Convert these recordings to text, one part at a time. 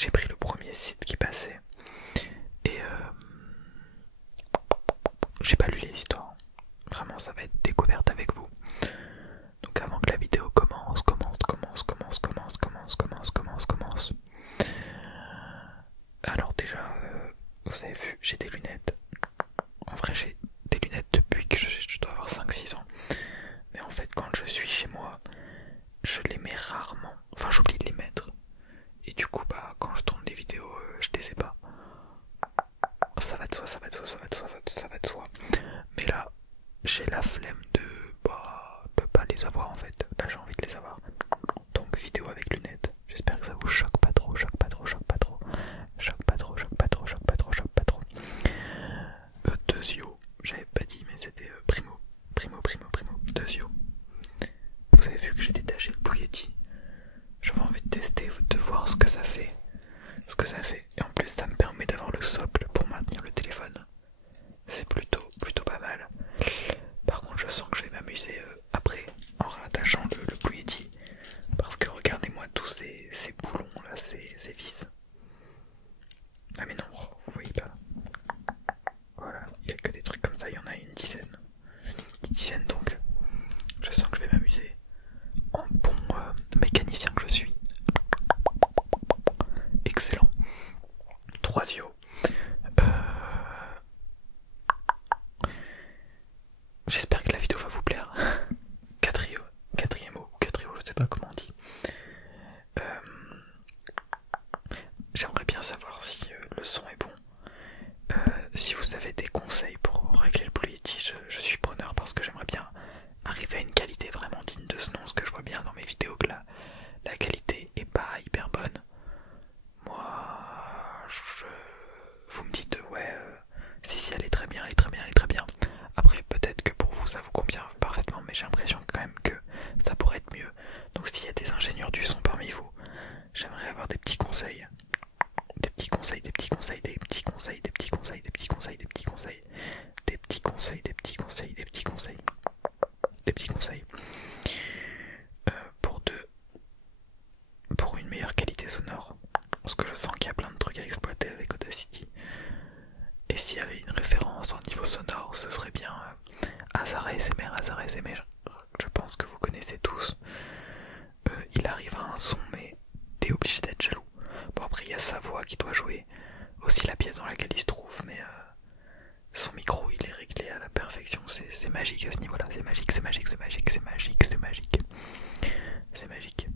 j'ai pris le premier site qui passait. Et j'ai pas lu les histoires. Vraiment, ça va être découverte avec vous. Donc avant que la vidéo commence. Alors déjà, vous avez vu, j'ai des lunettes. En vrai, j'ai des lunettes depuis que je dois avoir 5-6 ans. Mais en fait, quand je suis chez moi, je les mets rarement. Enfin, j'oublie de les mettre. Et du coup, bah, quand je tourne des vidéos, je les ai pas. Ça va de soi, ça va de soi, ça va de soi, ça va de soi. Mais là, j'ai la flemme de pas les avoir en fait. Là, j'ai envie de les avoir. Donc, vidéo avec lunettes. J'espère que ça vous choque pas trop, choque pas trop, choque pas trop. Choque pas trop, choque pas trop, choque pas trop, choque pas trop. Deuxio, j'avais pas dit, mais c'était primo. Deuxio. Vous avez vu que j'ai détaché le Blue Yeti. J'avais envie de tester, de voir ce que ça fait. Et en plus, ça me permet d'avoir le socle pour maintenir le téléphone. C'est plutôt pas mal. Par contre, je sens que je vais m'amuser après en rattachant le Blue Yeti. Parce que regardez-moi tous ces boulons là, ces vis. Ah mais non, vous voyez pas. Voilà, il n'y a que des trucs comme ça, il y en a une dizaine. Une dizaine donc. Je sens que je vais m'amuser. En bon mécanicien que je suis. Excellent. 3io. J'espère que la vidéo va vous plaire. Quatrième mot, je sais pas comment on dit. J'aimerais bien savoir si le son est bon. Si vous avez des conseils pour régler le Blue Yeti, je suis preneur parce que j'aimerais bien arriver à une qualité vraiment digne de ce nom. Ce que je vois bien dans mes vidéos que la qualité est pas hyper bonne. Moi, vous me dites ouais, si elle est très bien, elle est très bien, elle est très bien. Après peut-être que pour vous ça vous convient parfaitement, mais j'ai l'impression quand même que ça pourrait être mieux. Donc s'il y a des ingénieurs du son parmi vous, j'aimerais avoir des petits conseils. Des petits conseils. Pour une meilleure qualité sonore. Parce que je sens qu'il y a plein de trucs à exploiter avec Audacity. Et s'il y avait une référence en niveau sonore, ce serait bien Azar ASMR. Je pense que vous connaissez tous. Il arrive à un son, mais t'es obligé d'être jaloux. Bon, après, il y a sa voix qui doit jouer, aussi la pièce dans laquelle il se trouve, mais son micro il est réglé à la perfection. C'est magique à ce niveau-là. C'est magique.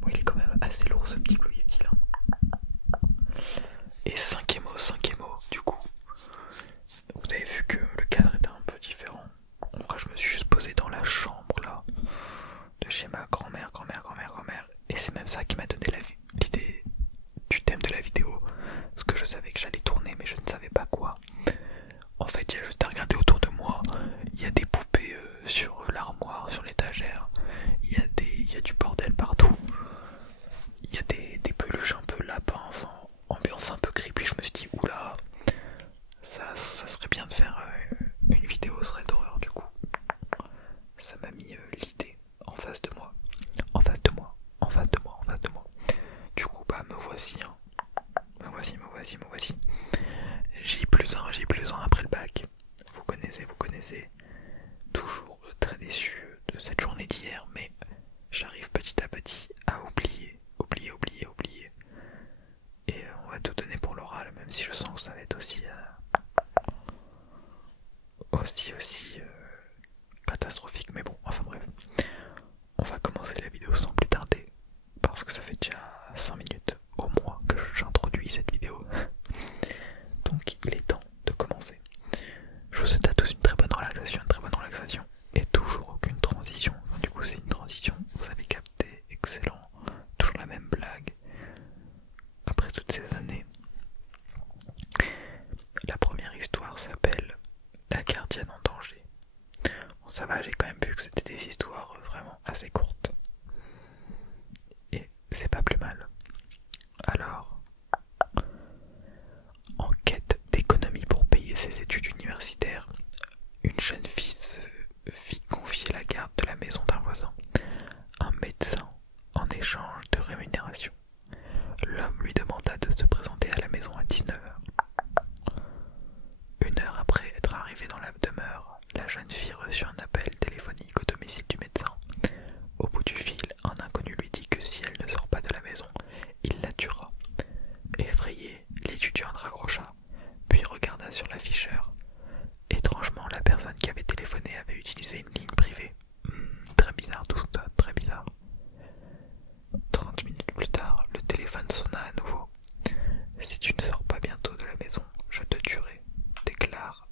Bon, il est quand même assez lourd ce petit Blue Yeti là. Et cinquième mot, du coup, vous avez vu que le cadre était un peu différent. En vrai, je me suis juste posé dans la chambre là, de chez ma grand-mère. Et c'est même ça qui m'a donné l'idée du thème de la vidéo. Parce que je savais que j'allais tourner, mais je ne savais pas quoi. En fait, il y a juste à regarder autour de moi. Il y a des poupées sur l'armoire, sur l'étagère. Il y a du bordel partout. Il y a des peluches un peu lapins, enfin, ambiance un peu creepy. Je me suis dit, oula, ça serait bien de faire une vidéo serait d'horreur du coup. Ça m'a mis l'idée en face de moi. Du coup, bah me voici, hein. Me voici. J+1 après le bac. Vous connaissez. Toujours très déçu de cette journée d'hier, mais j'arrive petit à petit à oublier. Et on va tout donner pour l'oral, même si je sens que ça va être aussi catastrophique, mais bon, enfin bref. On va commencer la vidéo sans plus tarder, parce que ça fait déjà 5 minutes au moins que j'introduis cette vidéo. Donc il est temps de commencer. Je vous souhaite à tous une très bonne relaxation, et toujours aucune transition. Enfin, du coup c'est une transition, vous avez capté, excellent. Toujours la même blague, après toutes ces années. La première histoire s'appelle La gardienne en danger. Bon, ça va, j'ai quand même vu que c'était des histoires vraiment assez courtes. Et c'est pas plus mal. Alors, en quête d'économie pour payer ses études universitaires, une jeune fille se fit confier la garde de la maison d'un voisin, un médecin, en échange de rémunération. L'homme lui demanda de se présenter à la maison à 19h. 1 heure après être arrivée dans la demeure, la jeune fille reçut un appel téléphonique au domicile du médecin. Au bout du fil, un inconnu lui dit que si elle ne sort pas de la maison, il la tuera. Effrayée, l'étudiante raccrocha, puis regarda sur l'afficheur. Étrangement, la personne qui avait téléphoné avait utilisé une ligne privée. Très bizarre tout ça, très bizarre. 30 minutes plus tard, le téléphone sonna à nouveau. Si tu ne sors pas bientôt de la maison, je te tuerai, déclare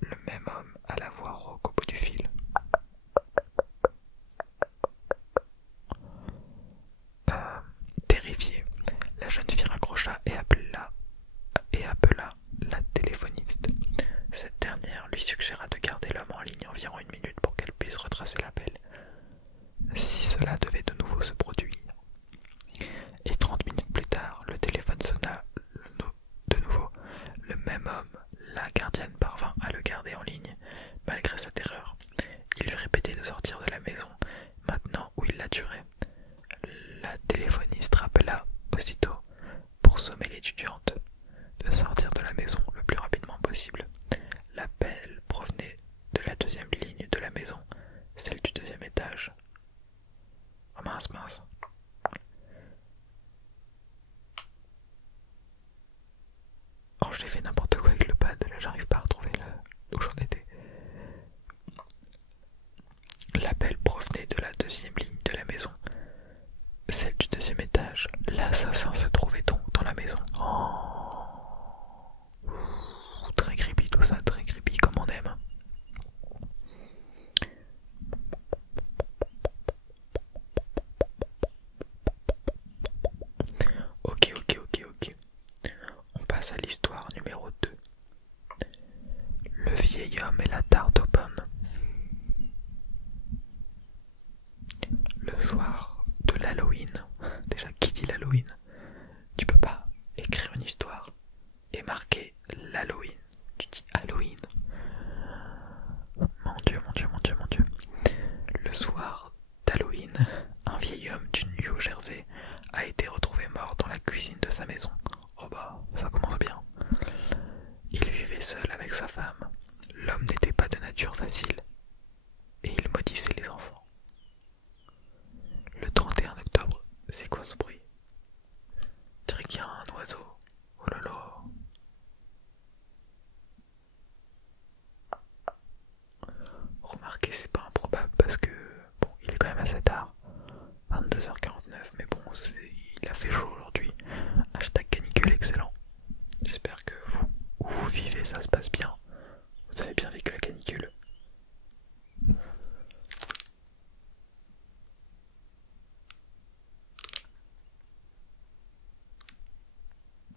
le même homme à la voix rauque au bout du fil. Terrifiée, la jeune fille raccrocha et appela la téléphoniste. Cette dernière lui suggéra de garder l'homme en ligne environ 1 minute pour qu'elle puisse retracer l'appel, si cela devait de nouveau se produire. Et 30 minutes plus tard, le téléphone sonna de nouveau. Le même homme, la gardienne, parvint à le garder en ligne, malgré sa terreur. Il lui répétait de sortir de la maison, maintenant où il la tuerait. La téléphoniste rappela aussitôt pour sommer l'étudiante de sortir de la maison le plus rapidement possible. L'appel provenait de la 2e ligne de la maison, celle du 2e étage. Oh mince. Oh, j'ai fait n'importe quoi avec le pad, là j'arrive pas à retrouver où j'en étais. L'appel provenait de la 2e ligne de la maison, celle du 2e étage. L'assassin se trouvait donc dans la maison. Oh, très creepy tout ça, très creepy comme on aime. Ok. On passe à l'histoire numéro 2. Le vieil homme et la tarte aux pommes. Le soir de l'Halloween, déjà qui dit l'Halloween? Tu peux pas écrire une histoire et marquer l'Halloween. Tu dis Halloween. Mon Dieu. Le soir d'Halloween, un vieil homme du New Jersey a été retrouvé mort dans la cuisine de sa maison. Oh bah, ça commence bien. Il vivait seul avec sa femme. L'homme n'était pas de nature facile et il maudissait les enfants. Le 31 octobre, c'est quoi ce bruit? On dirait qu'il y a un oiseau. Oh là là. Remarquez, c'est pas improbable parce que bon, il est quand même assez tard, 22h49, mais bon, il a fait chaud aujourd'hui. Hashtag canicule excellent. J'espère que vous, où vous vivez, ça se passe bien. Vous avez bien vécu la canicule.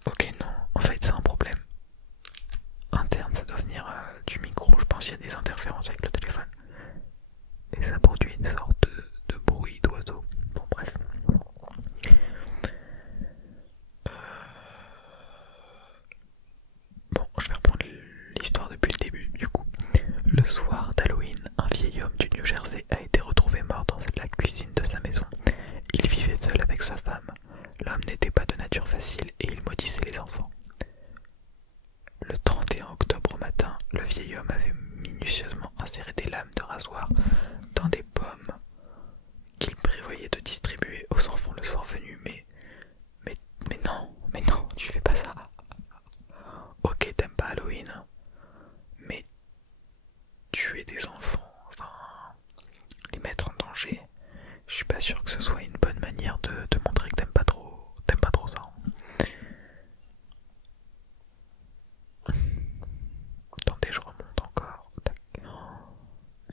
Ok, non, en fait c'est un problème interne, ça doit venir du micro, je pense qu'il y a des interférences avec le téléphone. Et ça produit une sorte de bruit d'oiseau. Bon bref. Bon, je vais reprendre l'histoire depuis le début du coup. Le soir d'Halloween, un vieil homme du New Jersey a été retrouvé mort dans la cuisine de sa maison. Il vivait seul avec sa femme. L'homme n'était pas de nature facile et il maudissait les enfants. Le 31 octobre au matin, le vieil homme avait minutieusement inséré des lames de rasoir dans des pommes qu'il prévoyait de distribuer aux enfants le soir venu, mais non, tu fais pas ça. Ok, t'aimes pas Halloween, mais tuer des enfants, enfin, les mettre en danger, je suis pas sûr que ce soit une bonne manière de montrer que t'aimes pas trop ça. Attendez, je remonte encore.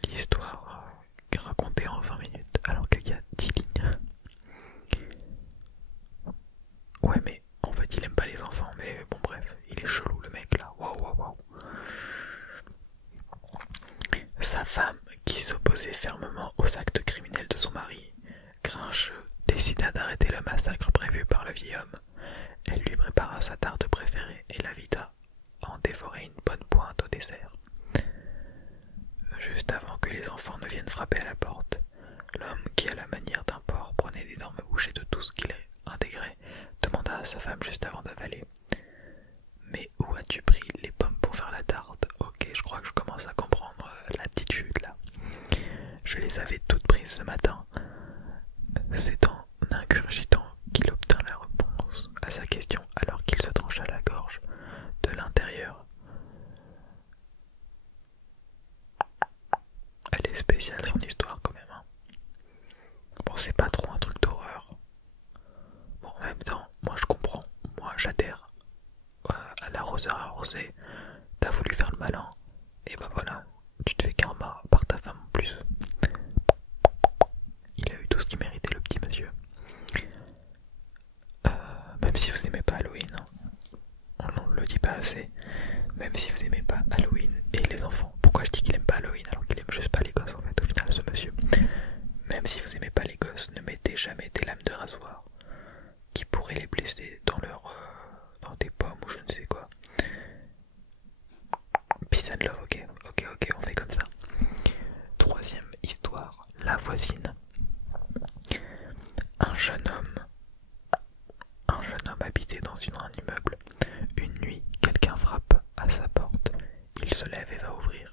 L'histoire racontée en 20 minutes alors qu'il y a 10 lignes. Ouais, mais en fait il aime pas les enfants, mais bon bref, il est chelou le mec là. Waouh. Sa femme, qui s'opposait fermement aux actes criminels de son mari, grincheux, décida d'arrêter le massacre prévu par le vieil homme. Elle lui prépara sa tarte préférée et l'invita à en dévorer une bonne pointe au dessert. Juste avant que les enfants ne viennent frapper à la porte, l'homme, qui à la manière d'un porc prenait d'énormes bouchées de tout ce qu'il sa femme juste avant d'avaler. Mais où as-tu pris les pommes pour faire la tarte? Ok, je crois que je commence à comprendre l'attitude là. Je les avais toutes prises ce matin. C'est en ingurgitant qu'il obtint la réponse à sa question alors qu'il se trancha la gorge de l'intérieur. Elle est spéciale son histoire quand même. Hein. Bon, c'est pas trop un truc d'horreur. Bon, en même temps, moi je comprends. Moi j'adhère à l'arroseur arrosé. T'as voulu faire le malin. Et bah voilà, tu te fais karma par ta femme en plus. Il a eu tout ce qu'il méritait le petit monsieur. Même si vous aimez pas Halloween, hein. On ne le dit pas assez. Même si vous aimez pas Halloween et les enfants. Pourquoi je dis qu'il aime pas Halloween alors qu'il aime juste pas les gosses en fait au final ce monsieur. Même si vous aimez pas les gosses, ne mettez jamais des lames de rasoir qui pourraient les blesser dans des pommes ou je ne sais quoi. Peace and love, ok, on fait comme ça. Troisième histoire, la voisine. Un jeune homme habitait dans un immeuble. Une nuit, quelqu'un frappe à sa porte. Il se lève et va ouvrir.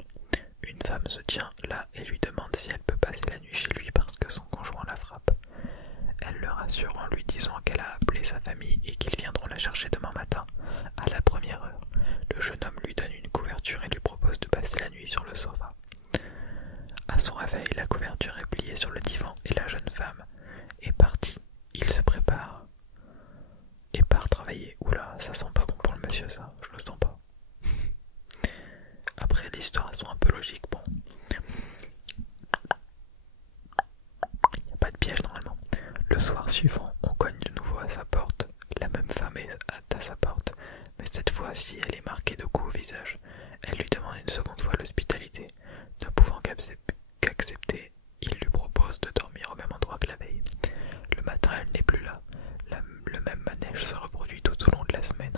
Une femme se tient là et lui demande si elle peut passer la nuit chez lui parce que son conjoint la frappe. Elle le rassure en lui disant qu'elle a appelé sa famille et qu'ils viendront la chercher demain matin, à la première heure. Le jeune homme lui donne une couverture et lui propose de passer la nuit sur le sofa. À son réveil, la couverture est pliée sur le divan et la jeune femme est partie. Il se prépare et part travailler. Oula, ça sent pas bon pour le monsieur ça, je le sens pas. Après, les histoires sont un peu logiques, bon. Il n'y a pas de piège normalement. Le soir suivant, on cogne de nouveau à sa porte. La même femme est à sa porte, mais cette fois-ci, elle est marquée de coups au visage. Elle lui demande une seconde fois l'hospitalité. Ne pouvant qu'accepter, il lui propose de dormir au même endroit que la veille. Le matin, elle n'est plus là. Le même manège se reproduit tout au long de la semaine.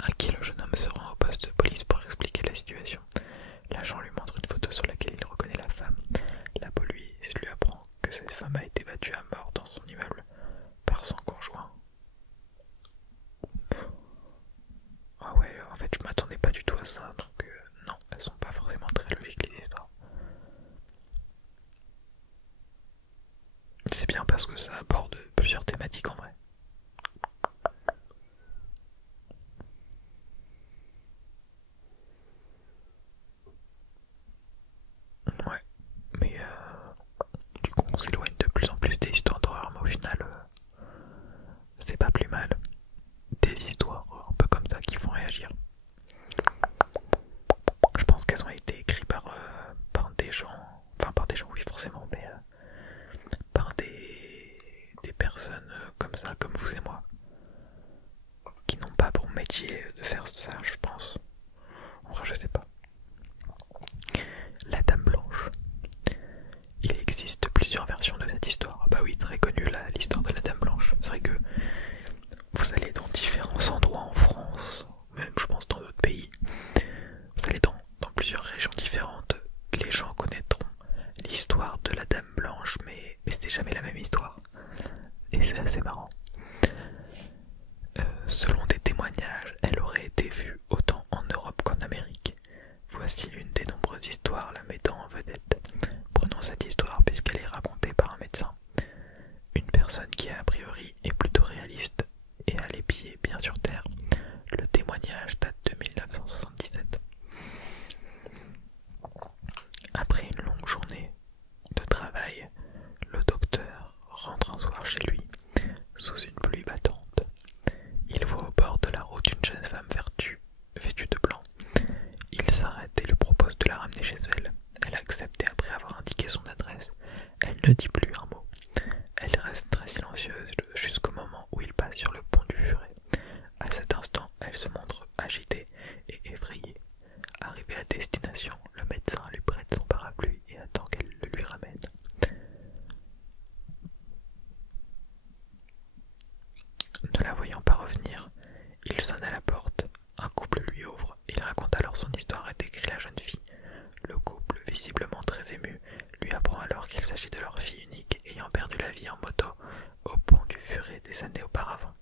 Inquiet, le jeune homme se rend au poste de police pour expliquer la situation. L'agent lui montre une photo sur laquelle il reconnaît la femme. La police lui apprend que cette femme a été battue à mort dans son immeuble par son conjoint. Ah ouais, en fait je m'attendais pas du tout à ça, donc non, elles sont pas forcément très logiques les histoires. C'est bien parce que ça aborde plusieurs thématiques en vrai. Ouais, mais du coup on s'éloigne de plus en plus des histoires d'horreur, mais au final c'est pas plus mal. Des histoires un peu comme ça qui font réagir. Je pense qu'elles ont été écrites par des gens, enfin par des gens oui forcément, mais par des personnes comme ça, comme vous et moi, qui n'ont pas pour métier de faire ça, je pense. Enfin, je sais pas. La Dame Blanche. Il existe plusieurs versions de cette histoire. Bah oui, très connue l'histoire de la Dame Blanche. C'est vrai que vous allez dans différents endroits en France, même je pense dans d'autres pays, vous allez dans plusieurs régions différentes, les gens connaîtront l'histoire de la Dame Blanche, mais c'est jamais la même histoire. Et c'est assez marrant. Selon des témoignages, elle aurait été vue autant en Europe qu'en Amérique. Voici l'une des nombreuses histoires la mettant en vedette. Prenons cette histoire puisqu'elle est racontée par un médecin. Une personne qui a priori est plutôt réaliste et a les pieds bien sur terre. Le témoignage date de 1977. Après une longue journée de travail, le docteur rentre un soir chez lui, sous une pluie battante. Il voit au bord de la route une jeune femme vêtue de blanc. Il s'arrête et lui propose de la ramener chez elle. Elle accepte et après avoir indiqué son adresse, elle ne dit plus un mot. Elle reste très silencieuse jusqu'au moment où il passe sur le pont du Furet. À cet instant, elle se montre agitée et effrayée. Arrivé à destination, le médecin lui prête son parapluie et attend qu'elle le lui ramène. Ne la voyant pas revenir, il sonne à la porte. Un couple lui ouvre. Il raconte alors son histoire et décrit la jeune fille. Le couple, visiblement très ému, lui apprend alors qu'il s'agit de leur fille unique ayant perdu la vie en moto au pont du Furet des années auparavant.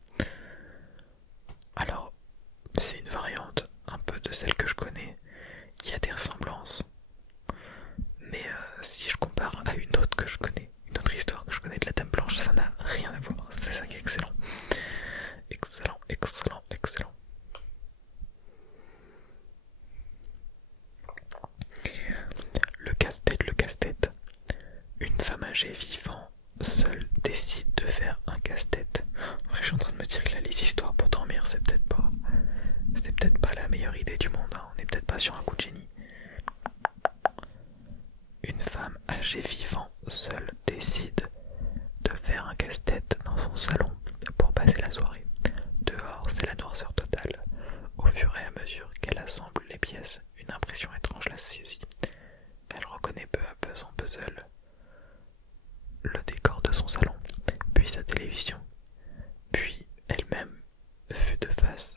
faire un casse-tête dans son salon pour passer la soirée. Dehors, c'est la noirceur totale. Au fur et à mesure qu'elle assemble les pièces, une impression étrange la saisit. Elle reconnaît peu à peu son puzzle, le décor de son salon, puis sa télévision, puis elle-même, vue de face.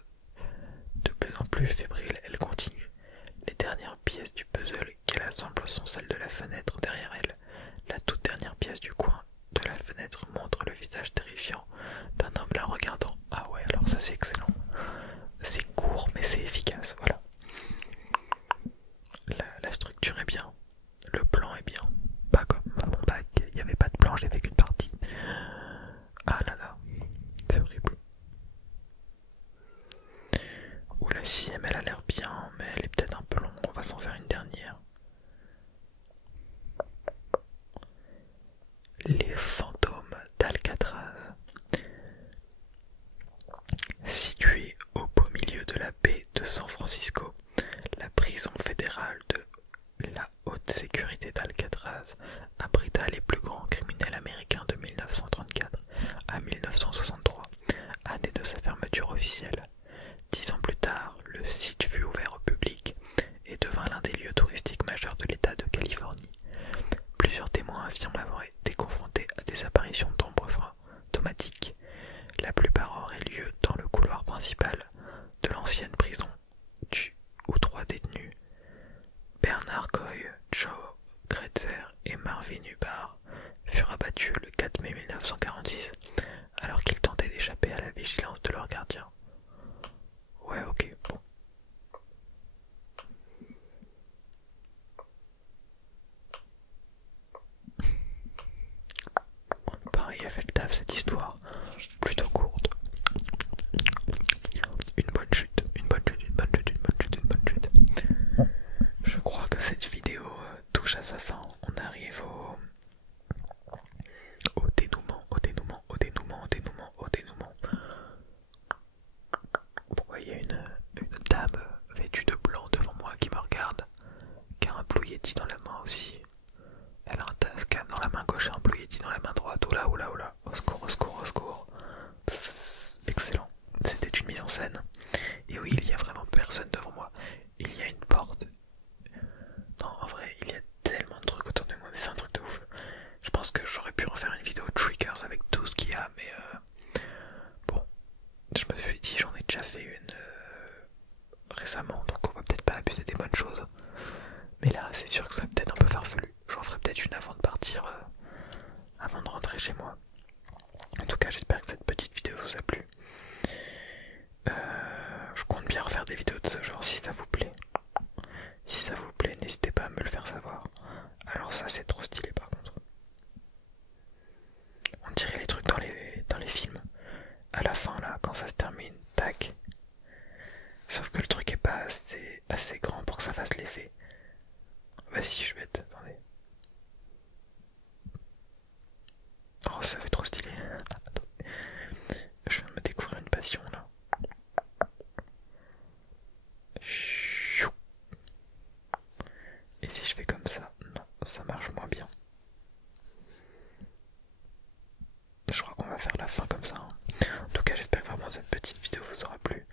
De plus en plus fébrile, elle continue. Les dernières pièces du puzzle qu'elle assemble sont celles de la fenêtre derrière elle. La toute dernière pièce du coin de la fenêtre montre le visage terrifiant d'un homme la regardant. Ah ouais, alors ça c'est excellent. C'est court mais c'est efficace, voilà. La structure est bien, le plan est bien. Pas comme à mon bac, il n'y avait pas de plan, j'ai fait qu'une partie. Ah là là, c'est horrible. Ou la sixième, elle a l'air bien, mais elle est peut-être un peu longue, on va s'en faire une dernière. Les fantômes d'Alcatraz. Située au beau milieu de la baie de San Francisco, la prison fédérale de la haute sécurité d'Alcatraz abrita les plus grands criminels américains de 1934 à 1963, année de sa fermeture officielle. 10 ans plus tard, le site fut ouvert au public et devint l'un des lieux touristiques majeurs de l'État de Californie. Plusieurs témoins affirment avoir été confrontés à des apparitions d'ombres automatiques. La plupart auraient lieu dans le couloir principal de l'ancienne prison où 3 détenus, Bernard Coy, Joe Kretzer et Marvin Hubbard, furent abattus le 4 mai 1946 alors qu'ils tentaient d'échapper à la vigilance de leur gardien. Ouais, ok, bon. Pareil, a fait le taf cette histoire, plutôt courte. Une bonne chute, une bonne chute, une bonne chute, une bonne chute, une bonne chute. Je crois que cette vidéo touche à sa fin. On arrive au dénouement, au dénouement, au dénouement, au dénouement, au dénouement. Pourquoi il y a une dame vêtue de blanc devant moi qui me regarde, qui a un Blue Yeti dans la main aussi. Elle a un Tascam dans la main gauche et un Blue Yeti dans la main droite. Oula, oula, oula. Au secours, au secours, au secours. Psst, excellent. C'était une mise en scène. Et oui, il y a vraiment personne devant moi. Il y a une porte. Non, en vrai, il y a tellement de trucs autour de moi, mais c'est un truc de ouf. Je pense que j'aurais pu en faire une vidéo triggers avec tout ce qu'il y a, mais bon, je me suis dit, j'en ai déjà fait une récemment, donc on va peut-être pas abuser des bonnes choses. Mais là, c'est sûr que ça va peut-être un peu farfelu. J'en ferai peut-être une avant de partir, avant de rentrer chez moi. En tout cas, j'espère que cette petite vidéo vous a plu. Je compte bien refaire des vidéos de ce genre si ça vous plaît. Si ça vous plaît, n'hésitez pas à me le faire savoir. Alors ça, c'est trop stylé par contre. On dirait les trucs dans les films. À la fin là, quand ça se termine, tac. Sauf que le truc est pas assez grand pour que ça fasse l'effet. Vas-y, je vais être... Attendez. Oh, ça fait trop stylé. Je viens de me découvrir une passion là. Et si je fais comme ça, non, ça marche moins bien. Je crois qu'on va faire la fin comme ça. En tout cas, j'espère que vraiment cette petite vidéo vous aura plu.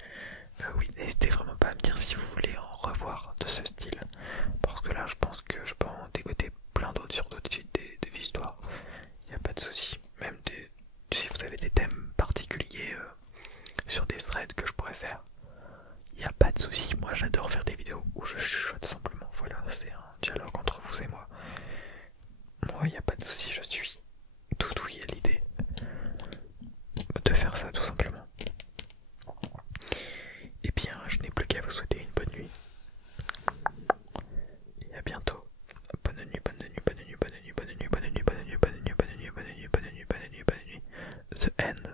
Oui, n'hésitez vraiment pas à me dire si vous voulez en revoir de ce style. Parce que là, je pense que je peux en dégoter plein d'autres sur d'autres sites, des histoires. Il n'y a pas de souci. Même si vous avez des thèmes particuliers sur des threads que je pourrais faire, il n'y a pas de souci. Moi, j'adore faire des vidéos où je chuchote simplement. Voilà, c'est un dialogue entre vous et moi. Moi, il n'y a pas de souci. Je suis tout oui à l'idée de faire ça tout simplement. Et bien, je n'ai plus qu'à vous souhaiter une bonne nuit. Et à bientôt. Bonne nuit, bonne nuit, bonne nuit, bonne nuit, bonne nuit, bonne nuit, bonne nuit, bonne nuit, bonne nuit, bonne nuit, bonne nuit, bonne nuit, bonne nuit. The end.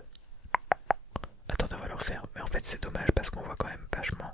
Attendez, on va le refaire. Mais en fait, c'est dommage parce qu'on voit quand même vachement